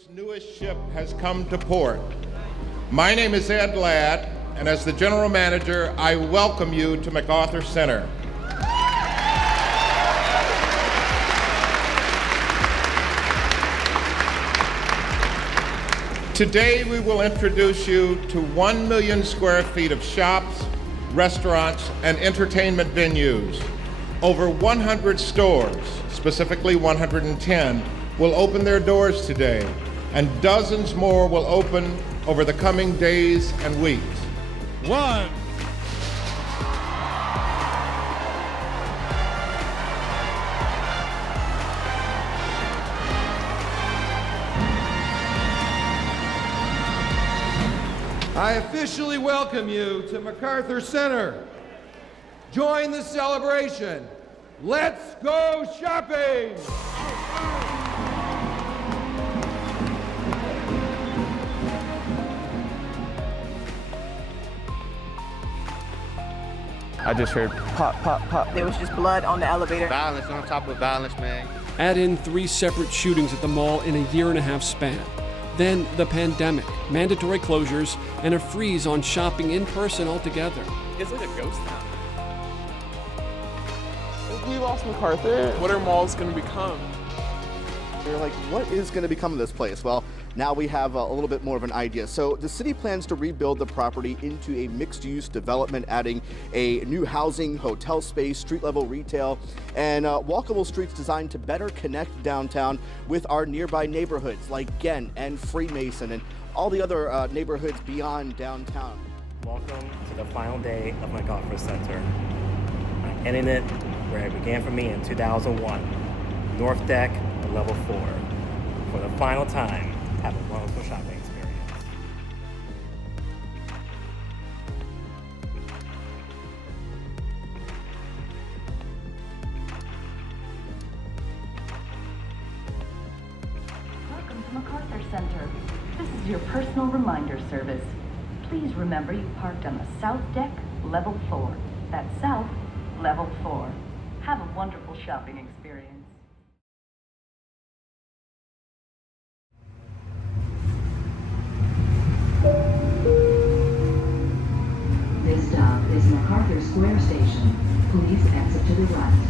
Its newest ship has come to port. My name is Ed Ladd, and as the general manager, I welcome you to MacArthur Center. Today, we will introduce you to 1 million square feet of shops, restaurants, and entertainment venues. Over 100 stores, specifically 110, will open their doors today, and dozens more will open over the coming days and weeks. I officially welcome you to MacArthur Center. Join the celebration. Let's go shopping! I just heard pop, pop, pop. There was just blood on the elevator. Violence on top of violence, man. Add in 3 separate shootings at the mall in a year-and-a-half span. Then the pandemic, mandatory closures, and a freeze on shopping in person altogether. It's like a ghost town. We lost MacArthur. What are malls going to become? You're like, what is going to become of this place? Well, now we have a little bit more of an idea. So the city plans to rebuild the property into a mixed-use development, adding a new housing, hotel space, street-level retail, and walkable streets designed to better connect downtown with our nearby neighborhoods like Ghent and Freemason and all the other neighborhoods beyond downtown. Welcome to the final day of MacArthur Center. I'm ending it where it began for me in 2001, North Deck, level 4. For the final time, have a wonderful shopping experience. Welcome to MacArthur Center. This is your personal reminder service. Please remember you parked on the South Deck, level 4. That's South, level 4. Have a wonderful shopping experience. This stop is MacArthur Square Station. Please exit to the right.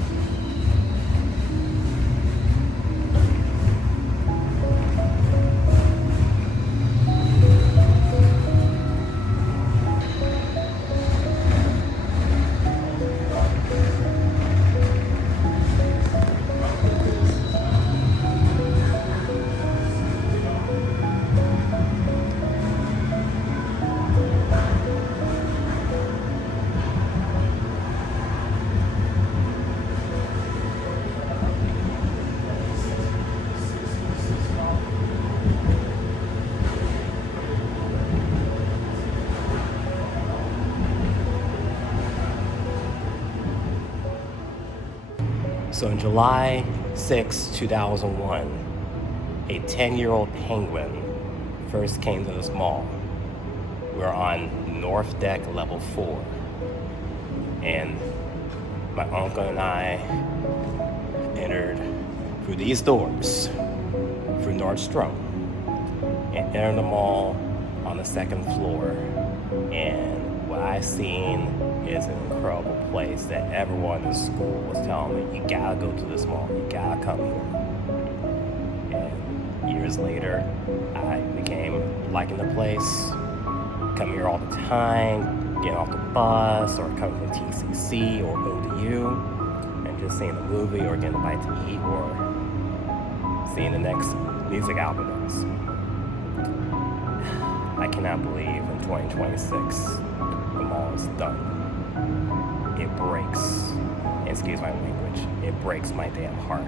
So in July 6, 2001, a 10-year-old penguin first came to this mall. We're on North Deck level 4. And my uncle and I entered through these doors, through Nordstrom, and entered the mall on the 2nd floor. And what I seen is an incredible place that everyone in school was telling me, you gotta go to this mall, you gotta come here. And years later, I became liking the place, come here all the time, getting off the bus, or coming from TCC or ODU, and just seeing a movie or getting a bite to eat or seeing the next music album is. I cannot believe in 2026, the mall is done. It breaks, excuse my language, it breaks my damn heart.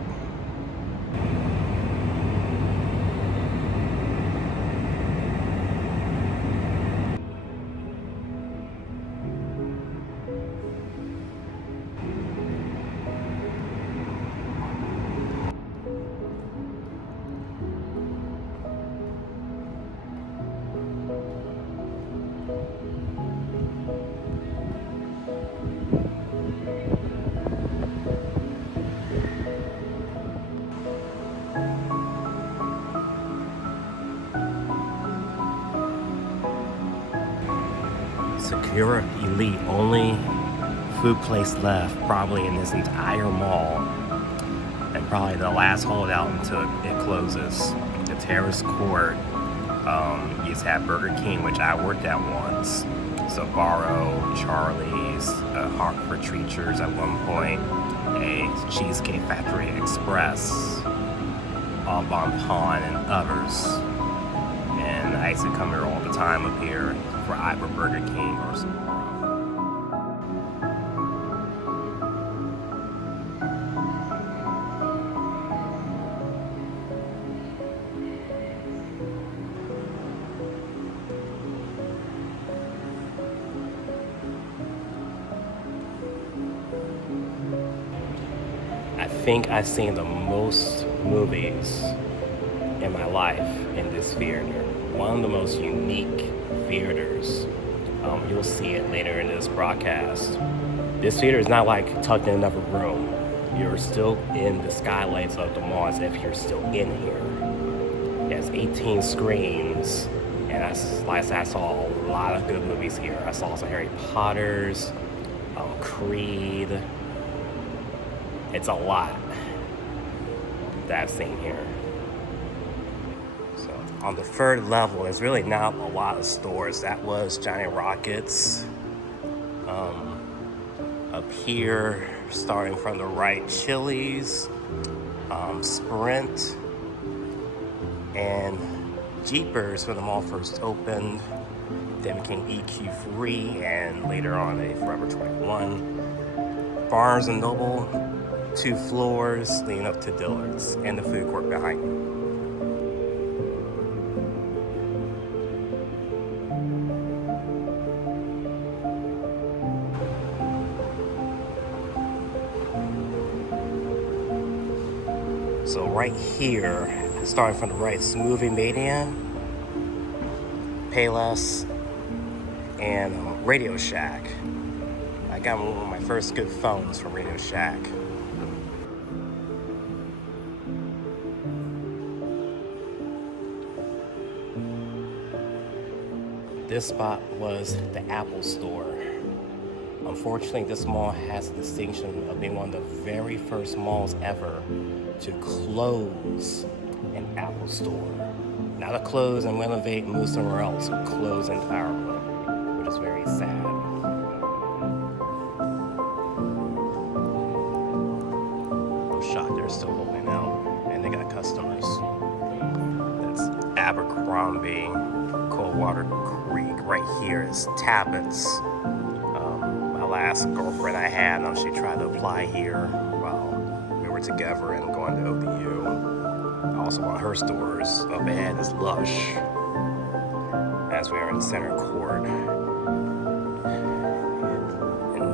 secure, elite, only food place left probably in this entire mall, and probably the last holdout until it closes. The Terrace Court, you just have Burger King, which I worked at once, Sbarro, Charlie's, Hartford Treachers at one point, a Cheesecake Factory Express, Au Bon Pawn, and others. And I used to come here all the time up here for either Burger King or Sbarro. I think I've seen the most movies in my life in this theater. One of the most unique theaters. You'll see it later in this broadcast. This theater is not like tucked in another room. You're still in the skylights of the mall as if you're still in here. It has 18 screens, and I saw a lot of good movies here. I saw some Harry Potters, Creed. It's a lot that I've seen here. So on the third level, there's really not a lot of stores. That was Johnny Rockets. Up here, starting from the right, Chili's, Sprint, and Jeepers when the mall first opened. Then became EQ3, and later on a Forever 21. Barnes & Noble, 2 floors leading up to Dillard's and the food court behind me. So right here, starting from the right, Smoothie Mania, Payless, and Radio Shack. I got one of my first good phones from Radio Shack. This spot was the Apple Store. Unfortunately, this mall has the distinction of being one of the very first malls ever to close an Apple Store. Not to close and renovate and move somewhere else, but close entirely, which is very sad. I'm shocked they're still holding out and they got customers. That's Abercrombie, Coldwater Creek. Right here is Tablett's. My last girlfriend I had, she tried to apply here while we were together and going to ODU. Also, one of her stores up ahead is Lush, as we are in the center court. And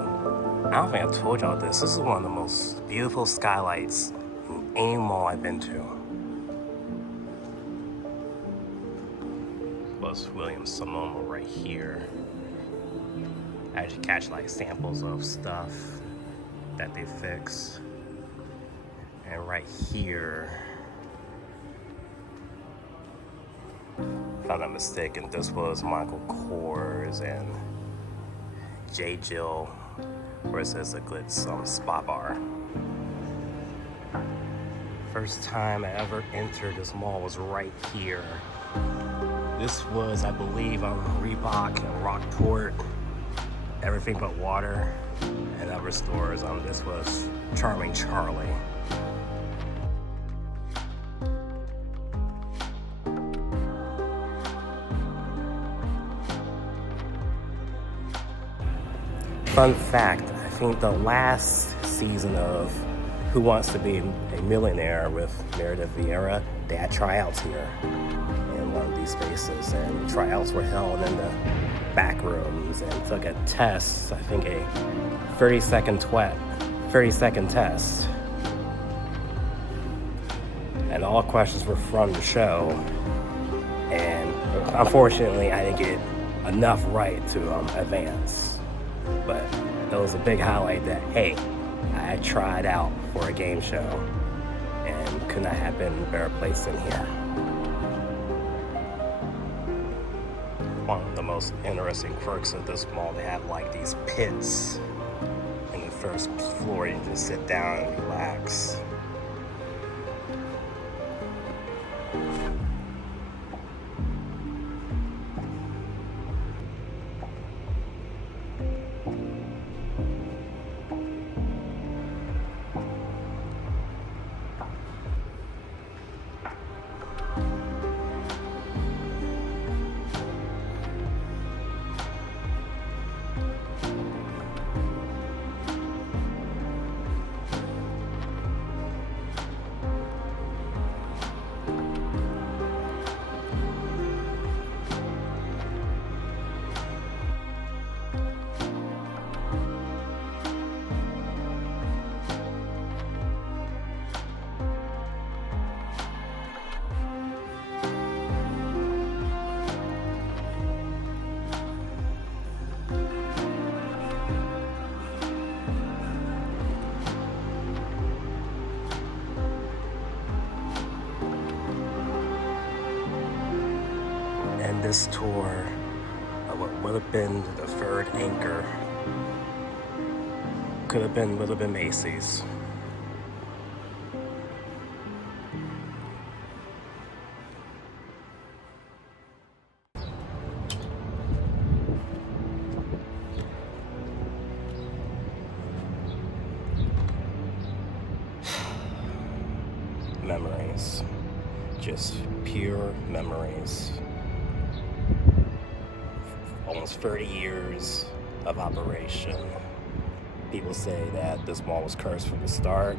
I don't think I told y'all this. This is one of the most beautiful skylights in any mall I've been to. Was Williams-Sonoma right here. I actually catch like samples of stuff that they fix. And right here, if I'm not mistaken, this was Michael Kors and J. Jill, where it says a good spa bar. First time I ever entered this mall was right here. This was, I believe, on Reebok and Rockport, Everything But Water, and other stores. This was Charming Charlie. Fun fact, I think the last season of Who Wants to Be a Millionaire with Meredith Vieira, they had tryouts here in one of these spaces, and tryouts were held in the back rooms and took a test, I think a 30-second test. And all questions were from the show, and unfortunately I didn't get enough right to advance. But it was a big highlight that, hey, I had tried out for a game show and could not have been a better place than here. one of the most interesting quirks of this mall. They have like these pits in the first floor. You just sit down and relax. And this tour of what would have been the third anchor would have been Macy's. Memories, just pure memories. Almost 30 years of operation. People say that this mall was cursed from the start.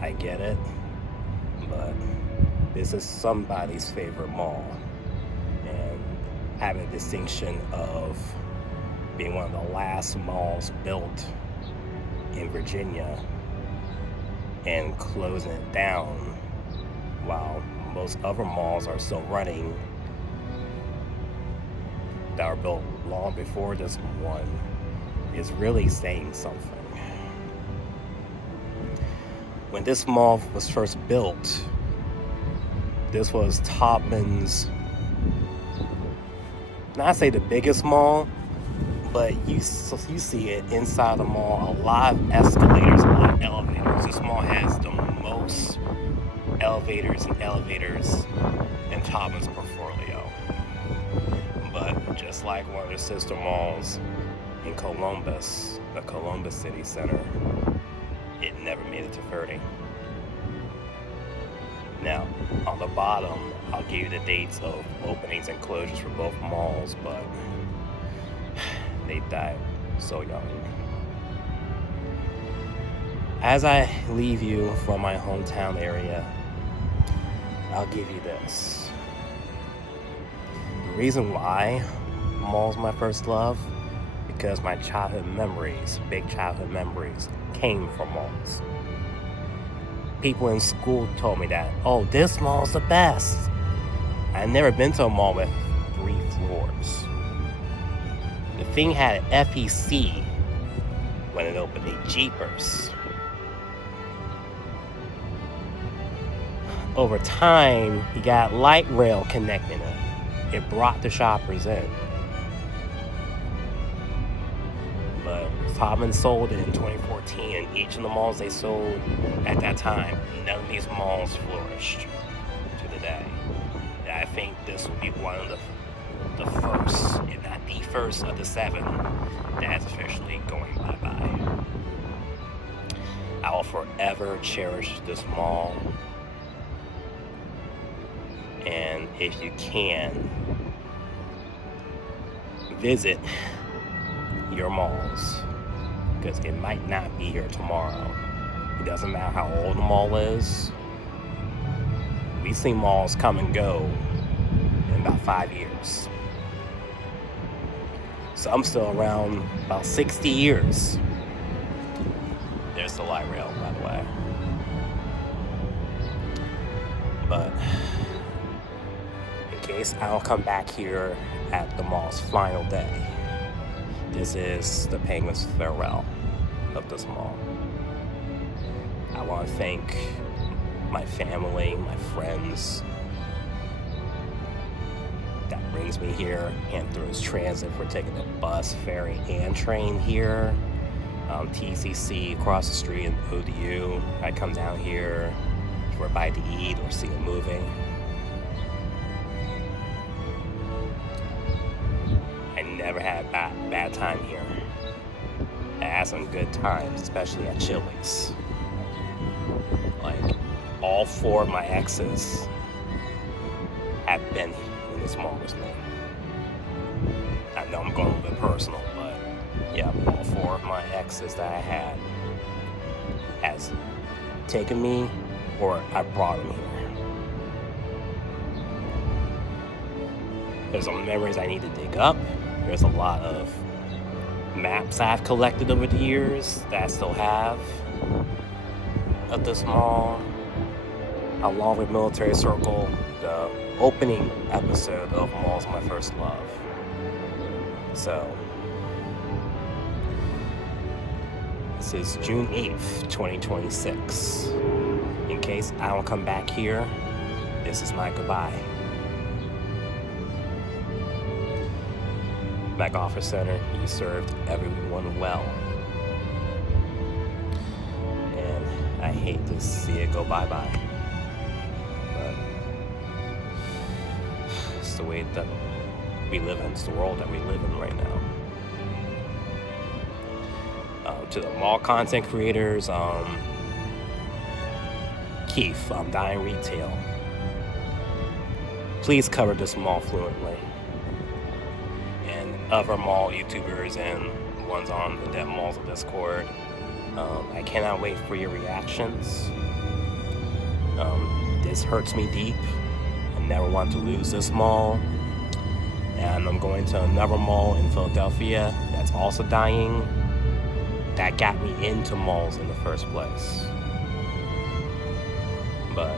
I get it, but this is somebody's favorite mall. And having the distinction of being one of the last malls built in Virginia and closing it down while most other malls are still running that were built long before this one is really saying something. When this mall was first built, this was Taubman's, not say the biggest mall, but you see it inside the mall, a lot of escalators, a lot of elevators. This mall has the most elevators in Taubman's portfolio. But just like one of the sister malls in Columbus, the Columbus City Center, it never made it to 30. Now, on the bottom, I'll give you the dates of openings and closures for both malls, but they died so young. As I leave you from my hometown area, I'll give you this. The reason why malls my first love, because my childhood memories, big childhood memories, came from malls. People in school told me that, oh, this mall's the best. I'd never been to a mall with 3 floors. The thing had an FEC when it opened, a Jeepers. Over time, you got light rail connecting it. It brought the shoppers in. But Taubman sold it in 2014, and each of the malls they sold at that time, none of these malls flourished to the day. And I think this will be one of the first, if not the first of the 7 that's officially going bye-bye. I will forever cherish this mall. And if you can, visit your malls, because it might not be here tomorrow. It doesn't matter how old the mall is. We've seen malls come and go in about 5 years. So I'm still around about 60 years. There's the light rail, by the way. But in case I don't come back here at the mall's final day, this is the Penguin's farewell of this mall. I want to thank my family, my friends that brings me here. Hampton Roads Transit for taking the bus, ferry, and train here. TCC across the street in ODU. I come down here for a bite to eat or see a movie. I never had a bad time here. I had some good times, especially at Chili's. Like, all 4 of my exes have been in this mall with me. I know I'm going a little bit personal, but yeah, all 4 of my exes that I had has taken me or I brought them here. There's some memories I need to dig up. There's a lot of maps I've collected over the years that I still have of this mall, along with Military Circle, the opening episode of Mall's My First Love. So, this is June 8th, 2026. In case I don't come back here, this is my goodbye. MacArthur Center, you served everyone well. And I hate to see it go bye-bye. But it's the way that we live in. It's the world that we live in right now. To the mall content creators, Keith, Dying Retail. Please cover this mall fluently. And other mall YouTubers and ones on the Dead Malls of Discord. I cannot wait for your reactions. This hurts me deep. I never want to lose this mall. And I'm going to another mall in Philadelphia that's also dying. That got me into malls in the first place. But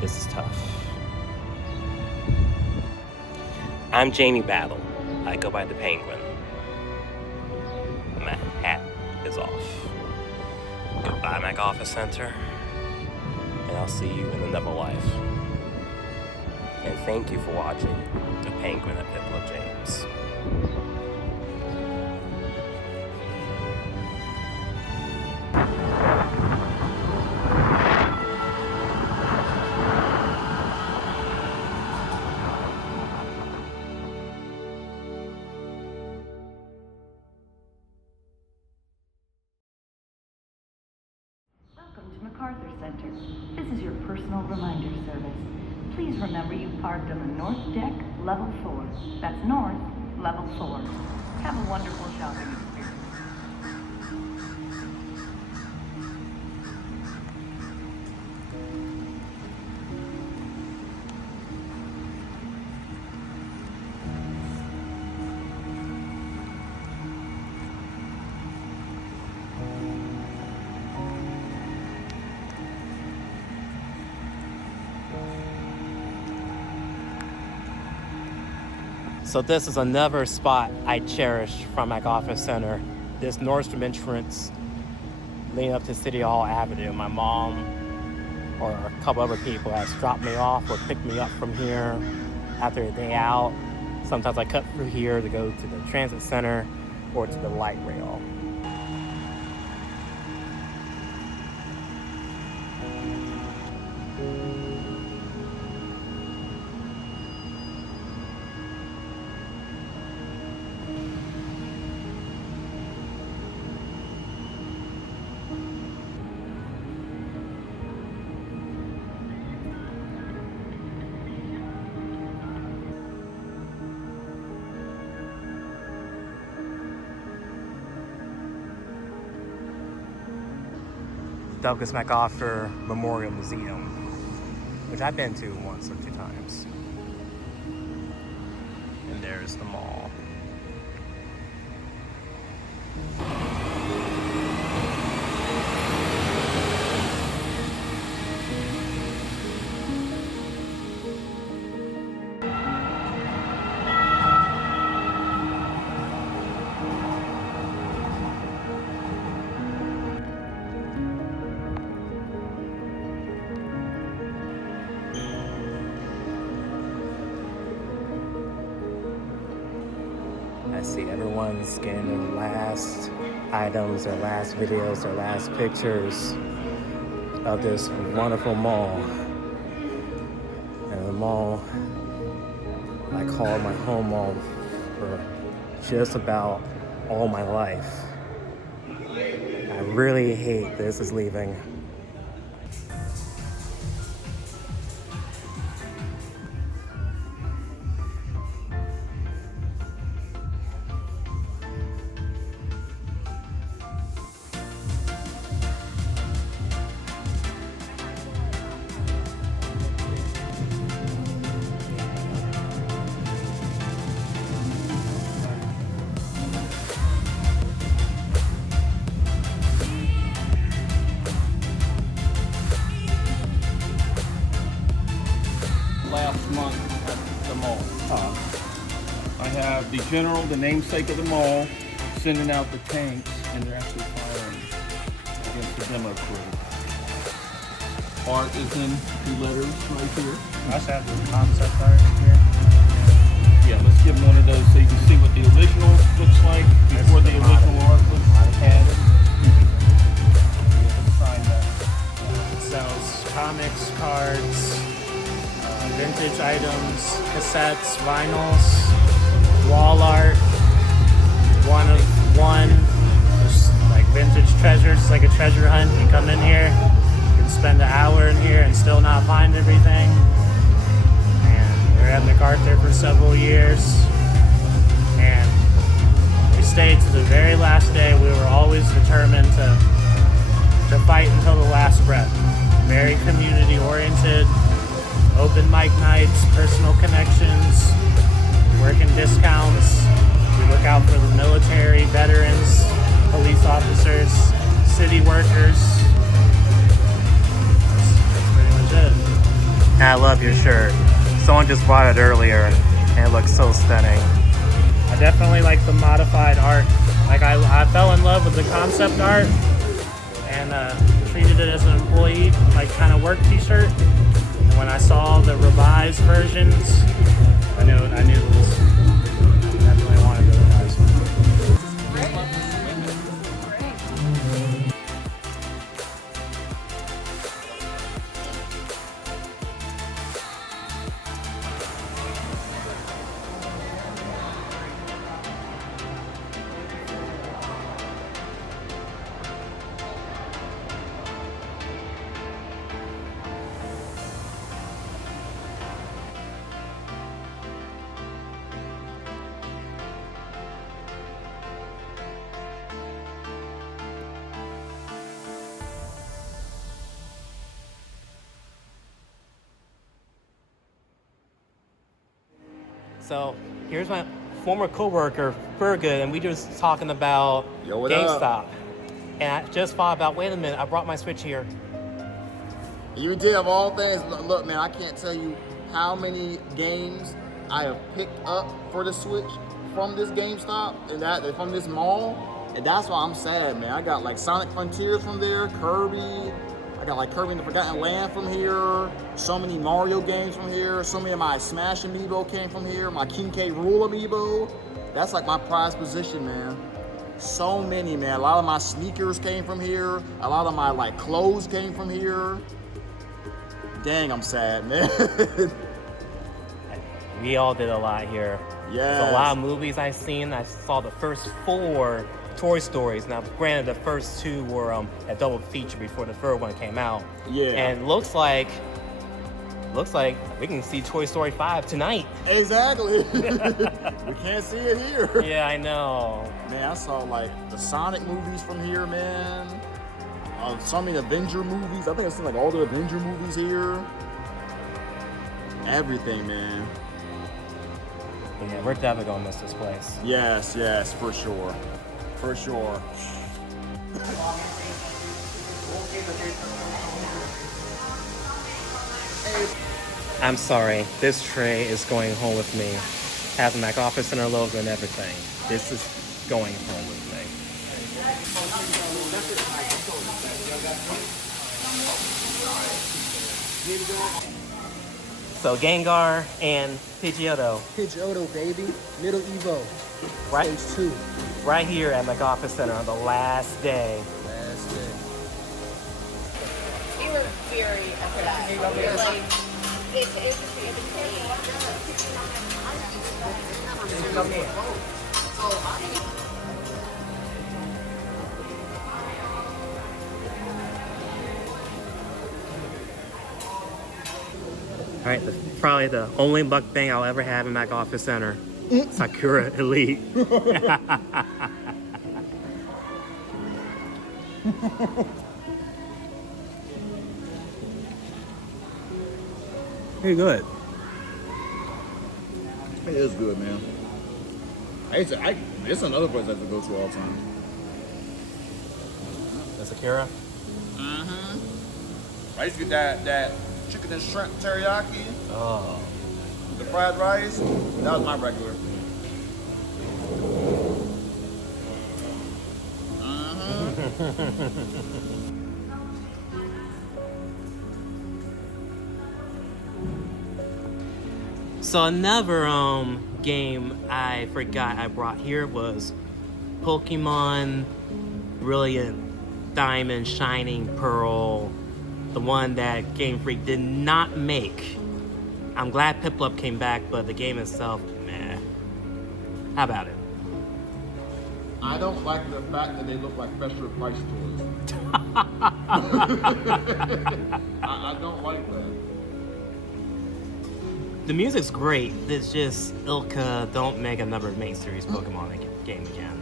this is tough. I'm Jamie Battle. I go by the Penguin. My hat is off. Goodbye, MacArthur Center. And I'll see you in another life. And thank you for watching The Penguin at Pitbull James. Welcome to MacArthur Center. This is your personal reminder service. Please remember you parked on the north deck, level 4. That's north, level 4. Have a wonderful shopping experience. So this is another spot I cherish from MacArthur Center. This Nordstrom entrance leading up to City Hall Avenue. My mom or a couple other people has dropped me off or picked me up from here after a day out. Sometimes I cut through here to go to the transit center or to the light rail. Douglas MacArthur Memorial Museum, which I've been to once or 2 times. And there's the mall. I see everyone scanning their last items, their last videos, their last pictures of this wonderful mall. And the mall I called my home mall for just about all my life. I really hate this is leaving. Last month at the mall. I have the general, the namesake of the mall, sending out the tanks, and they're actually firing against the demo crew. Art is in 2 letters right here. I also have the concept art here. Yeah, let's give them one of those so you can see what the original looks like before the original art was added. It sells comics, cards, vintage items, cassettes, vinyls, wall art, one of one, just like vintage treasures. It's like a treasure hunt. You come in here, you can spend an hour in here and still not find everything. And we're at MacArthur for several years, and we stayed to the very last day. We were always determined to fight until the last breath. Very community oriented. Open mic nights, personal connections, working discounts. We look out for the military, veterans, police officers, city workers. That's pretty much it. I love your shirt. Someone just bought it earlier and it looks so stunning. I definitely like the modified art. Like I fell in love with the concept art and treated it as an employee, like kind of work t-shirt. When I saw the revised versions, I knew it was definitely wanted the revised one. So here's my former coworker, Fergus, and we were just talking about GameStop. And I just thought about, wait a minute, I brought my Switch here. You did, of all things. Look, man, I can't tell you how many games I have picked up for the Switch from this GameStop and from this mall. And that's why I'm sad, man. I got like Sonic Frontiers from there, Kirby. I got like Kirby and the Forgotten Land from here. So many Mario games from here. So many of my Smash amiibo came from here. My King K. Rool amiibo. That's like my prized position, man. So many, man. A lot of my sneakers came from here. A lot of my like clothes came from here. Dang, I'm sad, man. We all did a lot here. Yeah. There's a lot of movies I've seen. I saw the first 4 Toy Stories. Now, granted, the first 2 were a double feature before the third one came out. Yeah. And looks like we can see Toy Story 5 tonight. Exactly. We can't see it here. Yeah, I know. Man, I saw like the Sonic movies from here, man. So many Avenger movies. I think I've seen like all the Avenger movies here. Everything, man. Yeah, we're definitely gonna miss this place. Yes, yes, for sure. For sure. I'm sorry, this tray is going home with me. Has a MacArthur Center logo and everything. This is going home with me. So Gengar and Pidgeotto. Pidgeotto, baby. Middle Evo. Right, Stage 2. right here at MacArthur Center on the last day. Last day. We were very upset. We were like, it's Come here. All right, probably the only mukbang I'll ever have in MacArthur Center. Sakura Elite. Pretty good. It is good, man. It's another place I have to go to all the time. The Sakura? Mm-hmm. I used to get that chicken and shrimp teriyaki. Oh. The fried rice. That was my regular. So another game I forgot I brought here was Pokemon Brilliant Diamond Shining Pearl, the one that Game Freak did not make. I'm glad Piplup came back, but the game itself, meh. How about it? I don't like the fact that they look like Fisher Price toys. I don't like that. The music's great. It's just Ilka, don't make another main series Pokemon game again.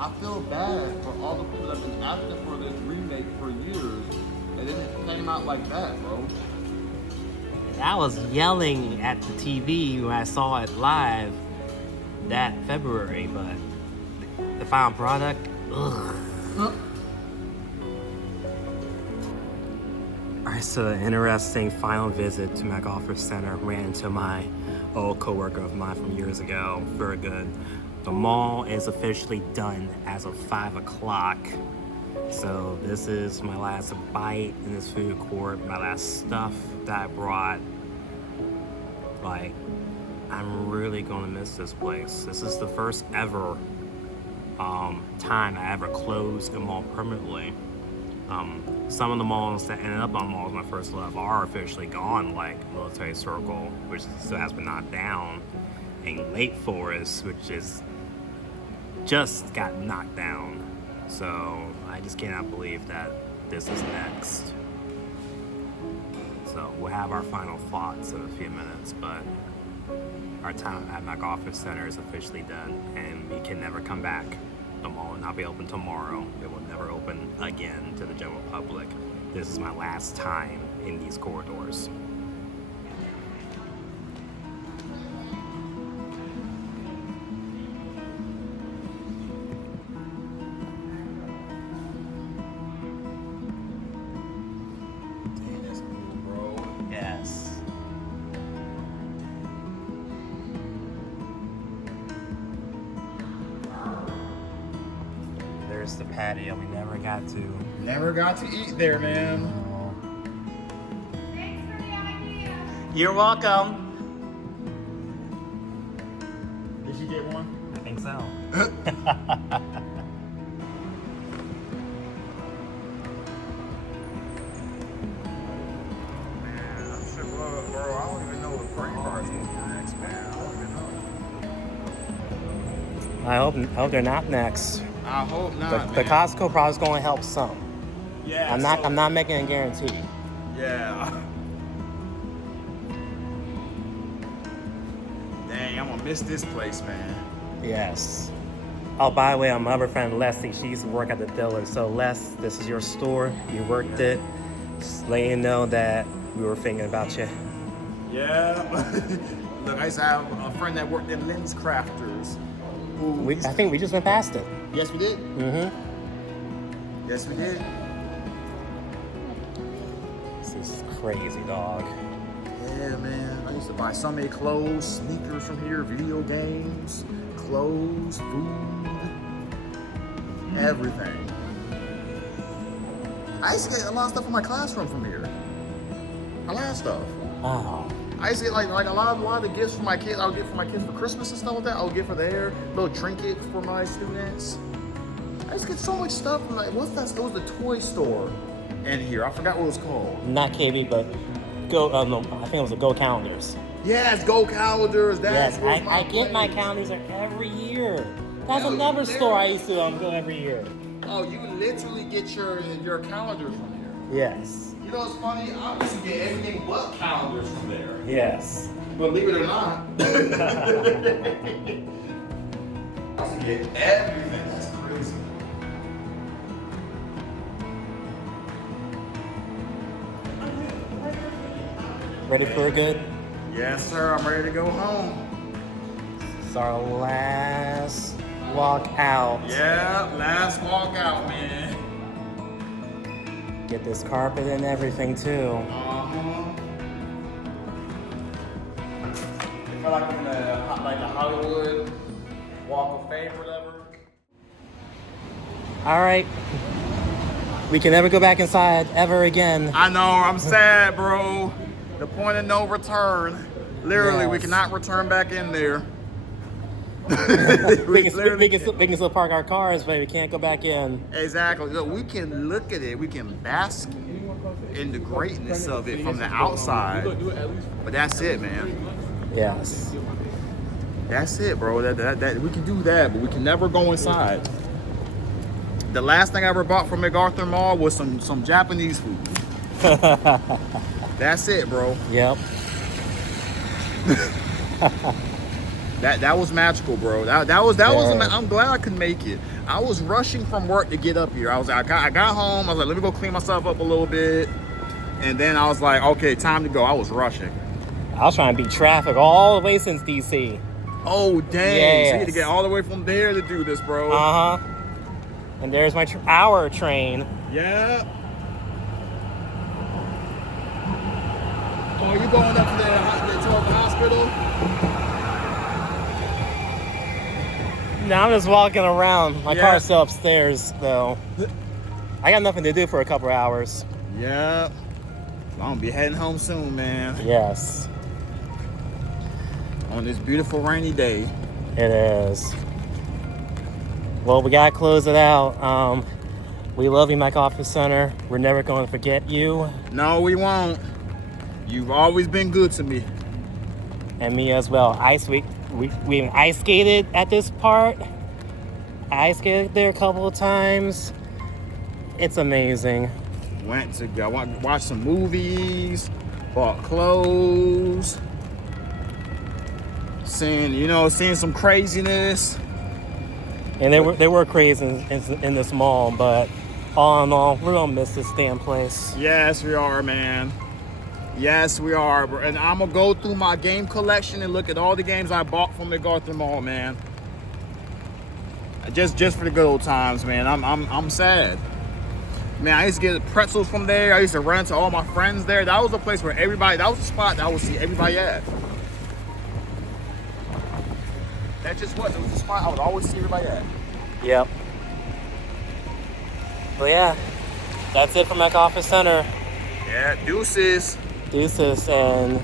I feel bad for all the people that have been asking for this remake for years, and then it came out like that, bro. I was yelling at the TV when I saw it live that February, but the final product, ugh. Alright, so an interesting final visit to MacArthur Center. Ran into my old coworker of mine from years ago. Very good. The mall is officially done as of 5 o'clock. So this is my last bite in this food court, my last stuff that I brought. Like, I'm really gonna miss this place. This is the first ever time I ever closed a mall permanently. Some of the malls that ended up on malls my first love are officially gone, like Military Circle, which still has been knocked down, and Lake Forest, which is just got knocked down. So I just cannot believe that this is next. So we'll have our final thoughts in a few minutes, but our time at MacArthur Center is officially done, and we can never come back. The mall will not be open tomorrow. It will never open again to the general public. This is my last time in these corridors. Yes. There's the patio we never got to. Never got to eat there, man. Thanks for the idea. You're welcome. Did you get one? I think so. Bro, I don't even know what frame bars will be next, man. I don't even know. I hope they're not next. I hope not. The Costco probably going to help some. Yeah. I'm not making a guarantee. Yeah. Dang, I'm gonna miss this place, man. Yes. Oh, by the way, my other friend Leslie, she used to work at the Dillard. So Les, this is your store. You worked it. Just letting you know that we were thinking about you. Yeah. Look, I used to have a friend that worked in Lens Crafters. I think we just went past it. Yes, we did. Mm-hmm. Yes, we did. This is crazy, dog. Yeah, man. I used to buy so many clothes, sneakers from here, video games, clothes, food, everything. I used to get a lot of stuff in my classroom from here. A lot of stuff. Wow. I used to get like a lot of the gifts for my kids. I would get for my kids for Christmas and stuff like that. I would get for their little trinkets for my students. I used to get so much stuff from like, what's that? It was the toy store in here. I forgot what it was called. Not KB, but Go. No, I think it was the Go calendars. Yes, Go calendars. Yes, I get my calendars every year. That's another store I used to go every year. Oh, you literally get your calendars from here. Yes. You know what's funny? I used to get everything but calendars from there. Yes. Believe it or not. I used to get everything. That's crazy. Ready for a good? Yes, sir. I'm ready to go home. It's our last walk out. Yeah, last walk out, man. Get this carpet and everything too. I feel like I'm in the Hollywood Walk of Fame or whatever. All right. We can never go back inside ever again. I know, I'm sad, bro. The point of no return. Literally, we Yes. cannot return back in there. we can still park our cars, but we can't go back in. Exactly. Look, we can look at it. We can bask in the greatness of it from the outside. But that's it, man. Yes. That's it, bro. That we can do that, but we can never go inside. The last thing I ever bought from MacArthur Mall was some Japanese food. That's it, bro. Yep. That was magical, bro. That was. I'm glad I could make it. I was rushing from work to get up here. I got home. I was like, let me go clean myself up a little bit, and then I was like, okay, time to go. I was rushing. I was trying to beat traffic all the way since DC. Oh dang! Yes. So you had to get all the way from there to do this, bro. And there's my hour train. Yeah. Oh, you going up to the hospital? No, I'm just walking around. My Yeah. car's still upstairs, though. I got nothing to do for a couple hours. Yeah. I'm gonna be heading home soon, man. Yes. On this beautiful rainy day. It is. Well, we gotta close it out. We love you, MacArthur Center. We're never going to forget you. No, we won't. You've always been good to me. And me as well. We ice skated at this part. I ice skated there a couple of times. It's amazing. Went to go watch some movies, bought clothes, seeing some craziness. And they were crazy in this mall, but all in all, we're gonna miss this damn place. Yes, we are, man. Yes, we are. And I'm gonna go through my game collection and look at all the games I bought from MacArthur Mall, man. Just for the good old times, man. I'm sad. Man, I used to get pretzels from there. I used to run into all my friends there. That was the place where that was the spot that I would see everybody at. That just was. It was the spot I would always see everybody at. Yep. But yeah, that's it for MacArthur Center. Yeah, deuces. Deuces, and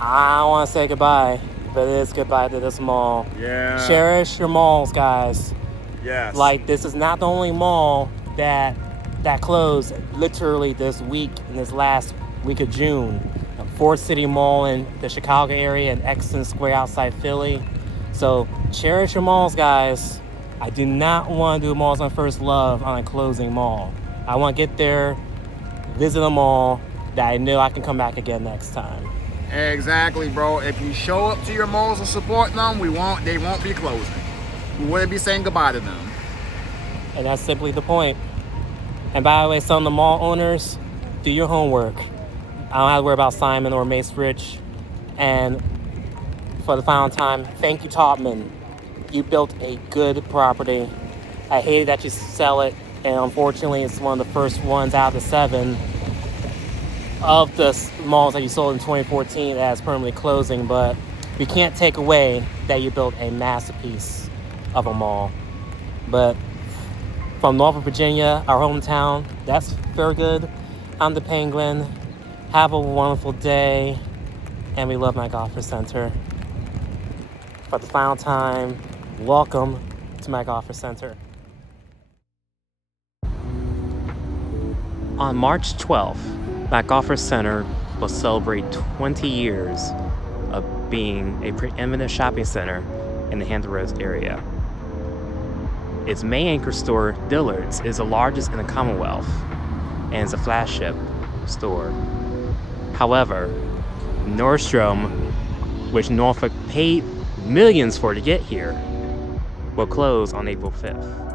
I don't want to say goodbye, but it is goodbye to this mall. Yeah. Cherish your malls, guys. Yes. Like, this is not the only mall that closed literally this week, in this last week of June. Ford City Mall in the Chicago area and Exton Square outside Philly. So cherish your malls, guys. I do not want to do Malls on First Love on a closing mall. I want to get there, visit a mall that I know I can come back again next time. Exactly, bro. If you show up to your malls and support them, they won't be closing. We wouldn't be saying goodbye to them. And that's simply the point. And by the way, some of the mall owners, do your homework. I don't have to worry about Simon or Mace Rich. And for the final time, thank you, Taubman. You built a good property. I hated that you sell it, and unfortunately, it's one of the first ones out of the 7 of the malls that you sold in 2014 as permanently closing. But we can't take away that you built a masterpiece of a mall. But from Norfolk, Virginia, our hometown, that's very good. I'm the Penguin. Have a wonderful day, and we love MacArthur Center. For the final time, welcome to MacArthur Center. On March 12th, MacArthur Center will celebrate 20 years of being a preeminent shopping center in the Hampton Roads area. Its main anchor store, Dillard's, is the largest in the Commonwealth and is a flagship store. However, Nordstrom, which Norfolk paid millions for to get here, will close on April 5th.